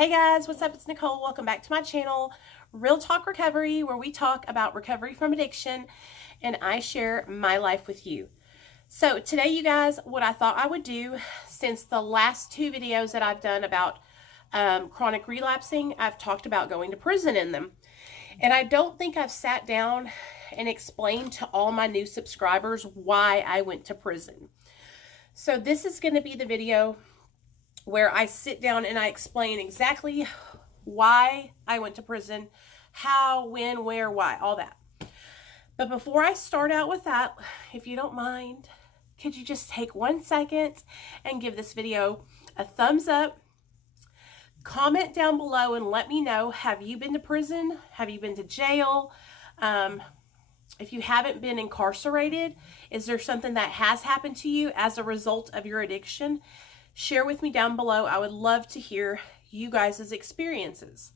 Hey guys, what's up? It's Nicole. Welcome back to my channel, Real Talk Recovery, where we talk about recovery from addiction and I share my life with you. So today, you guys, what I thought I would do, since the last two videos that I've done about chronic relapsing, I've talked about going to prison in them. And I don't think I've sat down and explained to all my new subscribers why I went to prison. So this is going to be the video where I sit down and I explain exactly why I went to prison, how, when, where, why, all that. But before I start out with that, if you don't mind, could you just take 1 second and give this video a thumbs up? Comment down below and let me know, have you been to prison? Have you been to jail? If you haven't been incarcerated, is there something that has happened to you as a result of your addiction? Share with me down below. I would love to hear you guys' experiences.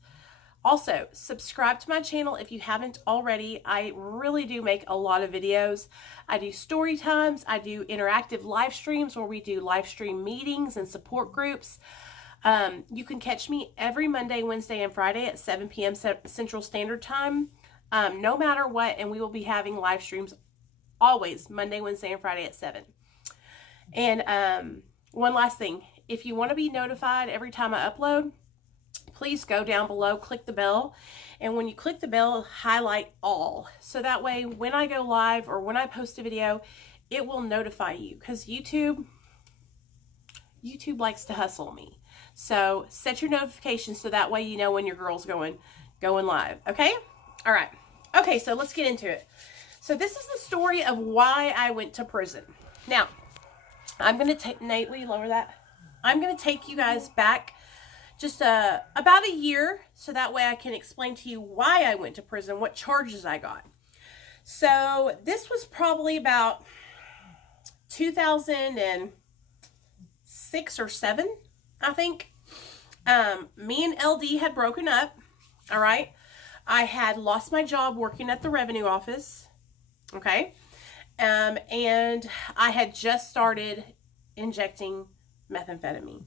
Also, subscribe to my channel if you haven't already. I really do make a lot of videos. I do story times. I do interactive live streams where we do live stream meetings and support groups. You can catch me every Monday, Wednesday, and Friday at 7 p.m. Central Standard Time, no matter what, and we will be having live streams always Monday, Wednesday, and Friday at 7. And one last thing, if you want to be notified every time I upload, please go down below, click the bell, and when you click the bell, highlight all. So that way, when I go live or when I post a video, it will notify you, because YouTube likes to hustle me. So set your notifications so that way you know when your girl's going live, okay? All right. Okay, so let's get into it. So this is the story of why I went to prison. Now, I'm going to take, Nate, will you lower that? I'm going to take you guys back just about a year, so that way I can explain to you why I went to prison, what charges I got. So this was probably about 2006 or 7, I think. Me and LD had broken up, all right? I had lost my job working at the revenue office, okay? And I had just started injecting methamphetamine.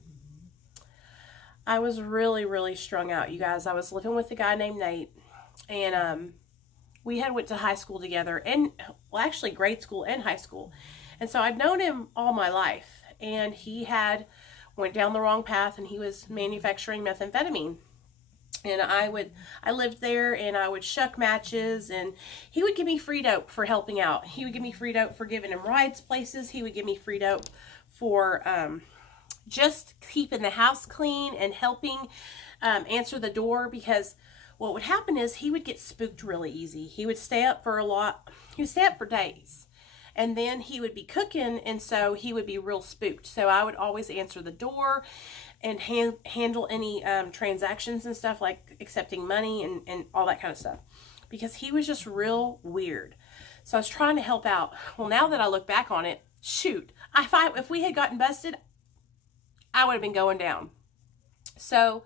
I was really, really strung out, you guys. I was living with a guy named Nate, and we had went to high school together, and well, actually grade school and high school. And so I'd known him all my life, and he had went down the wrong path, and he was manufacturing methamphetamine. And I lived there, and I would shuck matches, and he would give me free dope for helping out. He would give me free dope for giving him rides places. He would give me free dope for just keeping the house clean and helping answer the door, because what would happen is he would get spooked really easy. He would stay up for he would stay up for days. And then he would be cooking, and so he would be real spooked. So I would always answer the door and handle any transactions and stuff, like accepting money and all that kind of stuff, because he was just real weird. So I was trying to help out. Well, now that I look back on it, shoot, if we had gotten busted, I would have been going down. So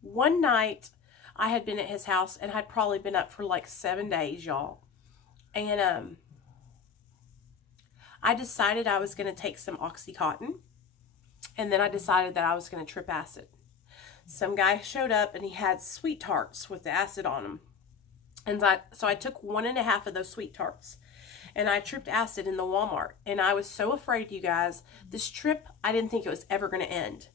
one night I had been at his house, and I'd probably been up for like 7 days, y'all. And I decided I was going to take some Oxycontin, and then I decided that I was going to trip acid. Some guy showed up, and he had sweet tarts with the acid on them. And so I took 1.5 of those sweet tarts, and I tripped acid in the Walmart. And I was so afraid, you guys. This trip, I didn't think it was ever going to end.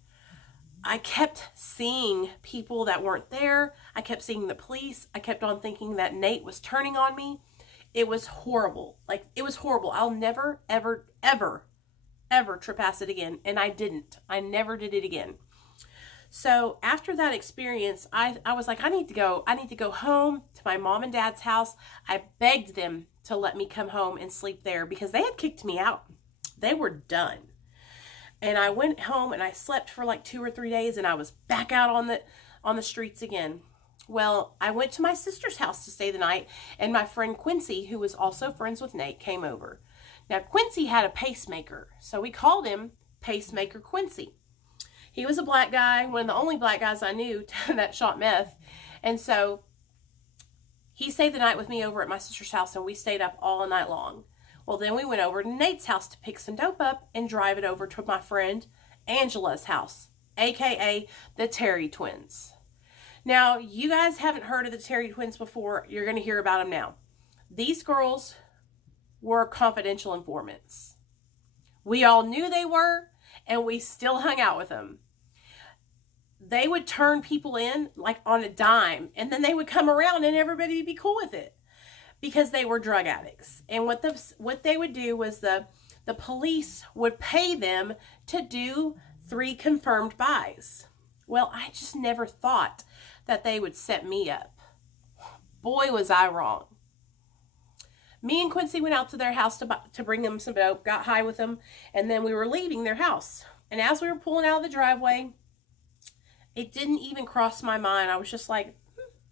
I kept seeing people that weren't there. I kept seeing the police. I kept on thinking that Nate was turning on me. It was horrible. Like, it was horrible. I'll never, ever, ever, ever trip acid again. And I didn't. I never did it again. So after that experience, I was like, I need to go home to my mom and dad's house. I begged them to let me come home and sleep there, because they had kicked me out. They were done. And I went home, and I slept for like 2 or 3 days, and I was back out on the streets again. Well, I went to my sister's house to stay the night, and my friend Quincy, who was also friends with Nate, came over. Now, Quincy had a pacemaker, so we called him Pacemaker Quincy. He was a black guy, one of the only black guys I knew that shot meth. And so he stayed the night with me over at my sister's house, and we stayed up all night long. Well, then we went over to Nate's house to pick some dope up and drive it over to my friend Angela's house. aka the Terry twins. Now, you guys haven't heard of the Terry twins before. You're going to hear about them now. These girls were confidential informants. We all knew they were, and we still hung out with them. They would turn people in like on a dime, and then they would come around and everybody would be cool with it because they were drug addicts. And what they would do was the police would pay them to do 3 confirmed buys. Well, I just never thought that they would set me up. Boy, was I wrong. Me and Quincy went out to their house to bring them some dope, got high with them, and then we were leaving their house. And as we were pulling out of the driveway, it didn't even cross my mind. I was just like,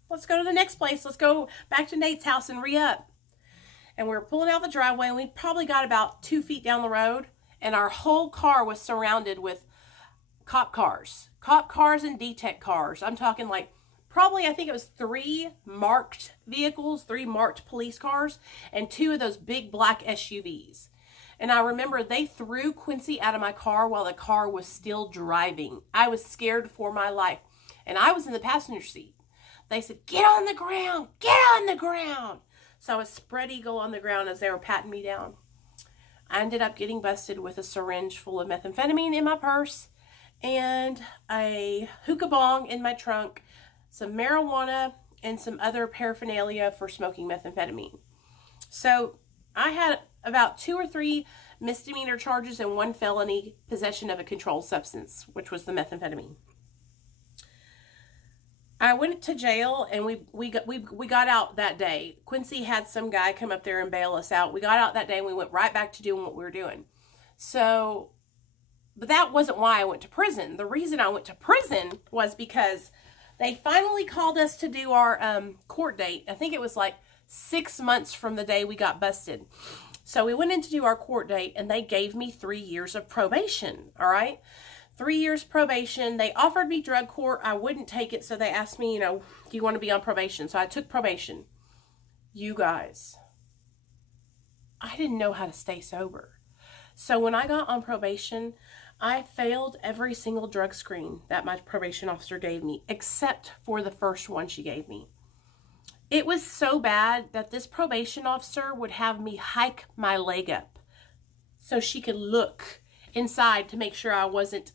let's go to the next place. Let's go back to Nate's house and re-up. And we were pulling out the driveway, and we probably got about 2 feet down the road, and our whole car was surrounded with cop cars and detect cars. I'm talking like probably, I think it was 3 marked vehicles, 3 marked police cars, and 2 of those big black SUVs. And I remember they threw Quincy out of my car while the car was still driving. I was scared for my life. And I was in the passenger seat. They said, get on the ground, get on the ground. So I was spread eagle on the ground as they were patting me down. I ended up getting busted with a syringe full of methamphetamine in my purse and a hookah bong in my trunk, some marijuana, and some other paraphernalia for smoking methamphetamine. So I had about 2 or 3 misdemeanor charges and 1 felony possession of a controlled substance, which was the methamphetamine. I went to jail and we got out that day. Quincy had some guy come up there and bail us out. We got out that day and we went right back to doing what we were doing. So, but that wasn't why I went to prison. The reason I went to prison was because they finally called us to do our court date. I think it was like 6 months from the day we got busted. So we went in to do our court date and they gave me 3 years of probation. All right. 3 years probation. They offered me drug court. I wouldn't take it. So they asked me, do you want to be on probation? So I took probation. You guys, I didn't know how to stay sober. So when I got on probation, I failed every single drug screen that my probation officer gave me, except for the first one she gave me. It was so bad that this probation officer would have me hike my leg up so she could look inside to make sure I wasn't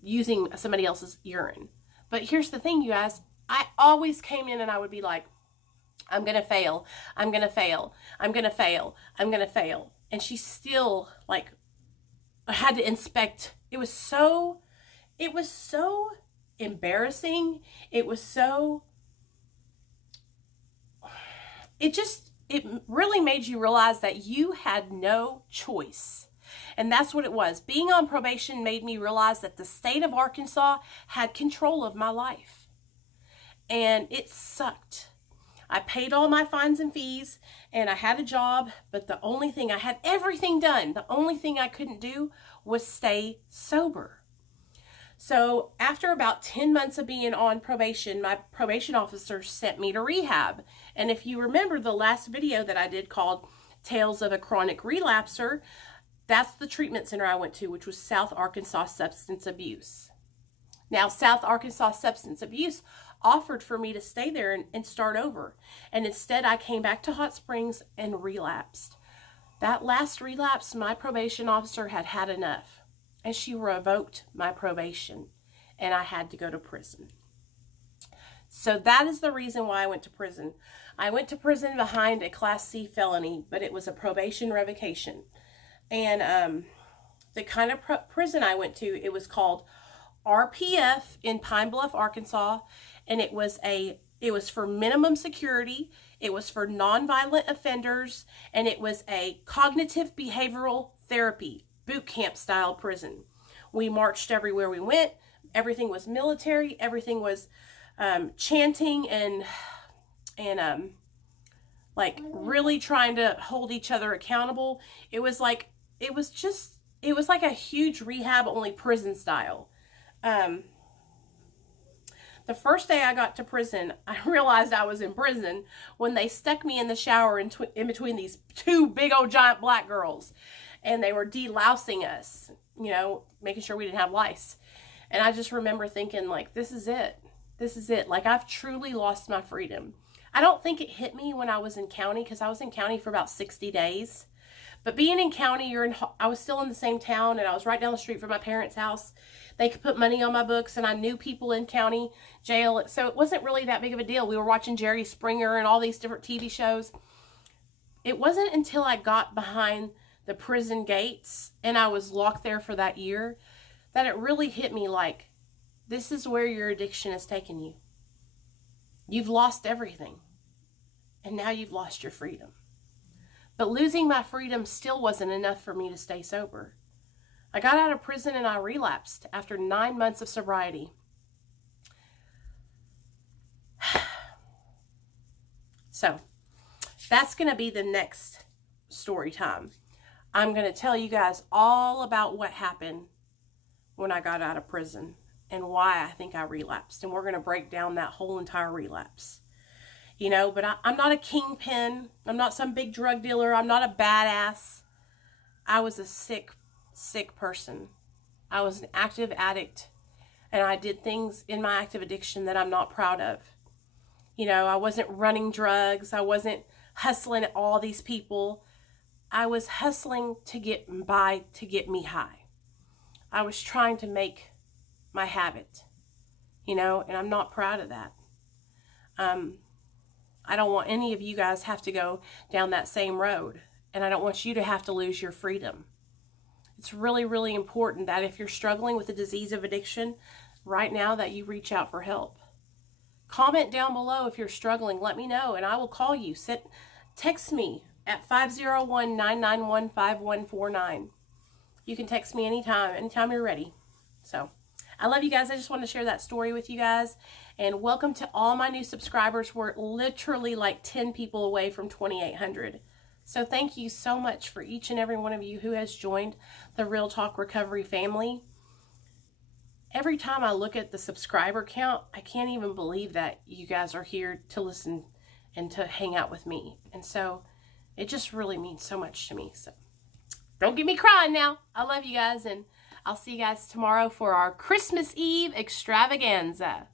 using somebody else's urine. But here's the thing, you guys. I always came in and I would be like, I'm going to fail. I'm going to fail. I'm going to fail. I'm going to fail. And she still like had to inspect. It was so embarrassing. It really made you realize that you had no choice. And that's what it was. Being on probation made me realize that the state of Arkansas had control of my life. And it sucked. I paid all my fines and fees and I had a job, but the only thing, I had everything done. The only thing I couldn't do was stay sober. So after about 10 months of being on probation, my probation officer sent me to rehab. And if you remember the last video that I did called Tales of a Chronic Relapser, that's the treatment center I went to, which was South Arkansas Substance Abuse. Now, South Arkansas Substance Abuse offered for me to stay there and start over. And instead, I came back to Hot Springs and relapsed. That last relapse, my probation officer had had enough. And she revoked my probation. And I had to go to prison. So that is the reason why I went to prison. I went to prison behind a Class C felony, but it was a probation revocation. And the kind of prison I went to, it was called RPF in Pine Bluff, Arkansas. And it was for minimum security. It was for nonviolent offenders. And it was a cognitive behavioral therapy boot camp style prison. We marched everywhere we went. Everything was military. Everything was chanting and like really trying to hold each other accountable. It was like a huge rehab, only prison style. The first day I got to prison, I realized I was in prison when they stuck me in the shower in between these 2 big old giant black girls. And they were delousing us. making sure we didn't have lice. And I just remember thinking, like, this is it. This is it. Like, I've truly lost my freedom. I don't think it hit me when I was in county, because I was in county for about 60 days. But being in county, I was still in the same town, and I was right down the street from my parents' house. They could put money on my books, and I knew people in county jail. So it wasn't really that big of a deal. We were watching Jerry Springer and all these different TV shows. It wasn't until I got behind the prison gates and I was locked there for that year that it really hit me, like, this is where your addiction has taken you. You've lost everything, and now you've lost your freedom. But losing my freedom still wasn't enough for me to stay sober. I got out of prison and I relapsed after 9 months of sobriety. So that's going to be the next story time. I'm going to tell you guys all about what happened when I got out of prison and why I think I relapsed. And we're going to break down that whole entire relapse. But I'm not a kingpin. I'm not some big drug dealer. I'm not a badass. I was a sick person. I was an active addict. And I did things in my active addiction that I'm not proud of. I wasn't running drugs. I wasn't hustling at all these people. I was hustling to get by, to get me high. I was trying to make my habit, and I'm not proud of that. I don't want any of you guys have to go down that same road, and I don't want you to have to lose your freedom. It's really, really important that if you're struggling with the disease of addiction right now, that you reach out for help. Comment down below if you're struggling. Let me know, and I will call you. Text me at 501-991-5149. You can text me anytime you're ready. So, I love you guys. I just wanted to share that story with you guys. And welcome to all my new subscribers. We're literally like 10 people away from 2,800. So thank you so much for each and every one of you who has joined the Real Talk Recovery family. Every time I look at the subscriber count, I can't even believe that you guys are here to listen and to hang out with me. And so it just really means so much to me. So don't get me crying now. I love you guys, and I'll see you guys tomorrow for our Christmas Eve extravaganza.